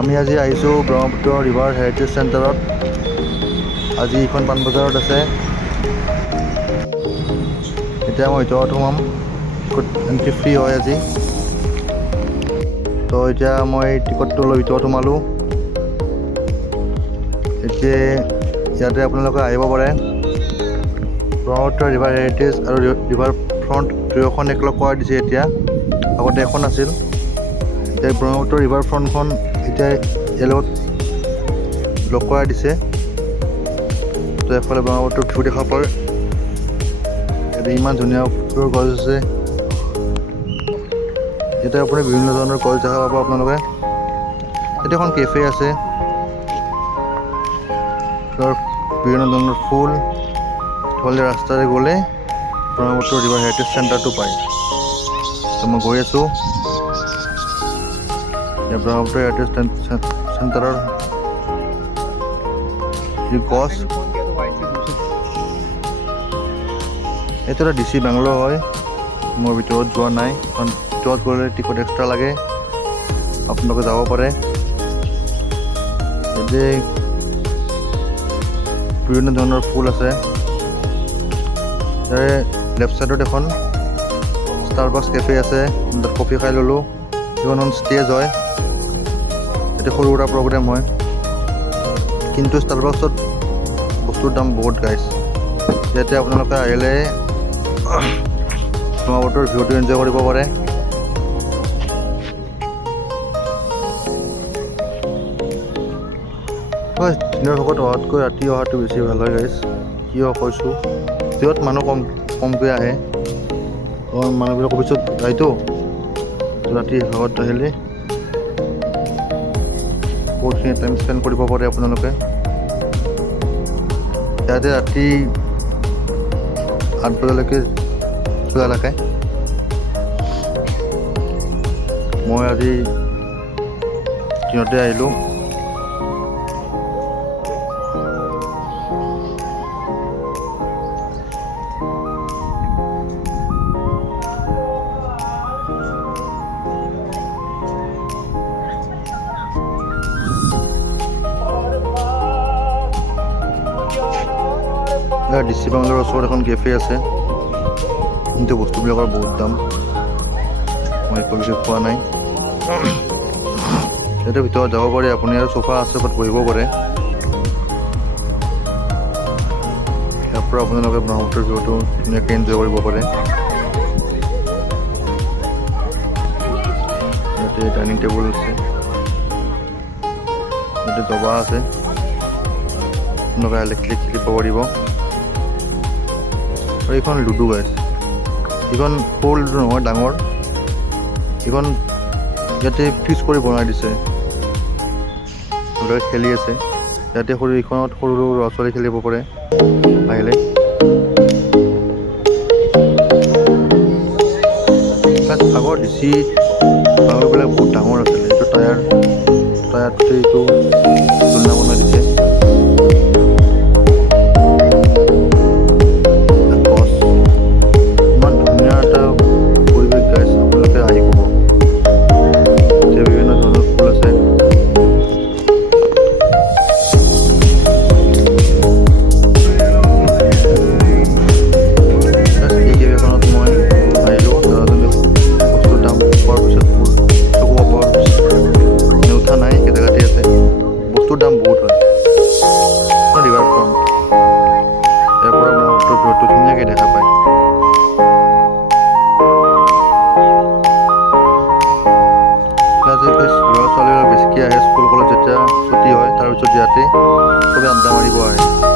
আমি আজি আহিছোঁ ব্ৰহ্মপুত্ৰ ৰিভাৰ হেৰিটেজ চেণ্টাৰত। আজি এইখন পাণবজাৰত আছে। এতিয়া মই ভিতৰত সোমাম, এণ্ট্ৰি ফ্ৰী হয় আজি। তো এতিয়া মই টিকটটো লৈ ভিতৰত সোমালোঁ। এতিয়া ইয়াতে আপোনালোকে আহিব পাৰে। ব্ৰহ্মপুত্ৰ ৰিভাৰ হেৰিটেজ আৰু ৰিভাৰ ফ্ৰণ্ট দুয়োখন একেলগ কৰাই দিছে এতিয়া, আগতে এখন আছিল। এতিয়া ব্ৰহ্মপুত্ৰ ৰিভাৰ ফ্ৰণ্টখন এতিয়া ইয়াৰ লগত লগ কৰাই দিছে। তো এফালে ব্ৰহ্মপুত্ৰ ভিউ দেখা পায়। ইয়াতে ইমান ধুনীয়া ফুলৰ গছ আছে। ইয়াতে আপুনি বিভিন্ন ধৰণৰ গছ দেখা পাব আপোনালোকে। ইয়াতে এখন কেফে আছে, বিভিন্ন ধৰণৰ ফুল। ইফালে ৰাস্তাৰে গ'লে ব্ৰহ্মপুত্ৰ ৰিভাৰ হেৰিটেজ চেণ্টাৰটো পায়। তো মই গৈ আছোঁ। ব্ৰহ্মপুত্ৰ হেৰিটেজ চেণ্টাৰৰ গছ, এইটো এটা DC বেংগলৰ হয়। মই ভিতৰত যোৱা নাই, কাৰণ ভিতৰত গ'লে টিকট এক্সট্ৰা লাগে। আপোনালোকে যাব পাৰে। ইয়াতে বিভিন্ন ধৰণৰ ফুল আছে। ইয়াৰে লেফ্ট ছাইডত এখন ষ্টাৰবাক্স কেফে আছে, তাত কফি খাই ল'লোঁ। এইখন ষ্টেজ হয়, ইয়াতে সৰু সুৰা প্ৰগ্ৰেম হয়। কিন্তু ষ্টাৰবাক্সত বস্তুৰ দাম বহুত গাইজ। ইয়াতে আপোনালোকে আহিলে ব্ৰহ্মপুত্ৰৰ ভিউটো এনজয় কৰিব পাৰে। হয়, দিনৰ ভাগত অহাতকৈ ৰাতি অহাটো বেছি ভাল হয় গাইজ। কিয় কৈছোঁ, দিনত মানুহ কমকৈ আহে, মানুহবিলাক অফিচত যায়তো। ৰাতি ভাগত আহিলে বহুতখিনি টাইম স্পেণ্ড কৰিব পাৰে আপোনালোকে। ইয়াতে ৰাতি 8 বজালৈকে খোলা থাকে। মই আজি দিনতে আহিলোঁ। DC বেংগলৰ ওচৰত এখন কেফে আছে, কিন্তু বস্তুবিলাকৰ বহুত দাম। মই একো বিশেষ পোৱা নাই। ইয়াতে ভিতৰত যাব পাৰে আপুনি, আৰু চোফা আছে, তাত বহিব পাৰে। ইয়াৰ পৰা আপোনালোকে ব্ৰহ্মপুত্ৰৰ ভিউটো ধুনীয়াকৈ এনজয় কৰিব পাৰে। ইয়াতে ডাইনিং টেবুল আছে, ইয়াতে দবা আছে, আপোনালোকে আহিলে খেলিব পাৰিব। আৰু এইখন লুডু গাইজ, এইখন সৰু লুডু নহয়, ডাঙৰ। এইখন ইয়াতে ফিক্স কৰি বনাই দিছে, আপোনালোকে খেলি আছে। ইয়াতে এইখনত সৰু সৰু ল'ৰা ছোৱালী খেলিব পাৰে আহিলে। আগৰ DC বেংগলৰবিলাক বহুত ডাঙৰ আছিলে। এইটো টায়াৰটোতে এইটো তুলনা বনাই দিছে। দাম বহুত হয়। ৰিভাৰ ফ্ৰণ্ট, ইয়াৰ পৰা ব্ৰহ্মপুত্ৰৰ ভিউটো ধুনীয়াকৈ দেখা পায়। ল'ৰা ছোৱালীবিলাক বেছিকৈ আহে স্কুল কলেজ যেতিয়া ছুটি হয়, তাৰপিছত ইয়াতে চবেই আড্ডা মাৰিব আহে।